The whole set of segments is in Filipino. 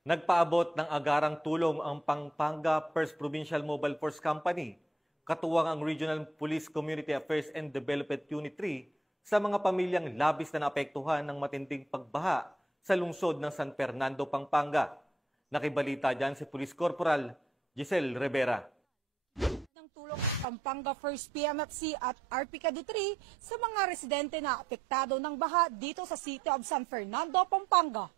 Nagpaabot ng agarang tulong ang Pampanga First Provincial Mobile Force Company, katuwang ang Regional Police Community Affairs and Development Unit 3 sa mga pamilyang labis na naapektuhan ng matinding pagbaha sa lungsod ng San Fernando, Pampanga. Nakibalita dyan si Police Corporal Giselle Rivera. Ng tulong ng Pampanga First PMFC at RPCAD 3 sa mga residente na apektado ng baha dito sa City of San Fernando, Pampanga.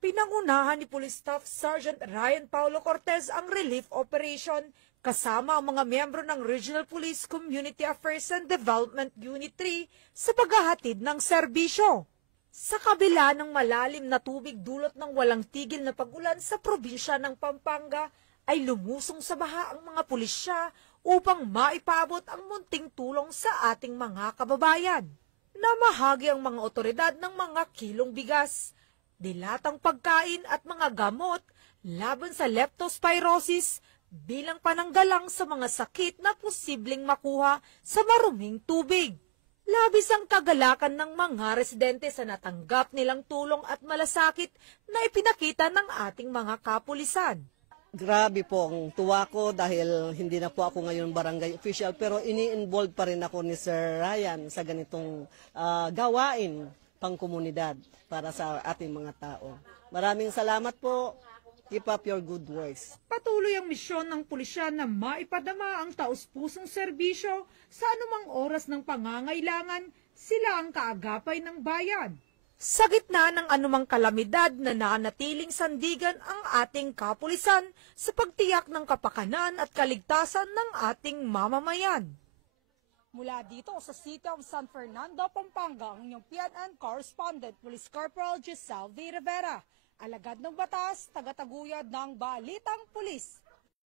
Pinangunahan ni Police Staff Sergeant Ryan Paulo Cortez ang relief operation kasama ang mga miyembro ng Regional Police Community Affairs and Development Unit 3 sa paghahatid ng serbisyo. Sa kabila ng malalim na tubig dulot ng walang tigil na pagulan sa probinsya ng Pampanga, ay lumusong sa baha ang mga pulisya upang maipabot ang munting tulong sa ating mga kababayan. Namahagi ang mga otoridad ng mga kilong bigas, dilatang pagkain at mga gamot laban sa leptospirosis bilang pananggalang sa mga sakit na posibleng makuha sa maruming tubig. Labis ang kagalakan ng mga residente sa natanggap nilang tulong at malasakit na ipinakita ng ating mga kapulisan. Grabe po ang tuwa ko dahil hindi na po ako ngayon barangay official pero ini-involve pa rin ako ni Sir Ryan sa ganitong gawain pang komunidad para sa ating mga tao. Maraming salamat po. Keep up your good works. Patuloy ang misyon ng pulisya na maipadama ang taus-pusong serbisyo sa anumang oras ng pangangailangan, sila ang kaagapay ng bayan. Sa gitna ng anumang kalamidad na nanatiling sandigan ang ating kapulisan sa pagtiyak ng kapakanan at kaligtasan ng ating mamamayan. Mula dito sa City of San Fernando, Pampanga, ang inyong PNN Correspondent, Police Corporal Giselle V. Rivera, alagad ng batas, tagataguyod ng Balitang Pulis.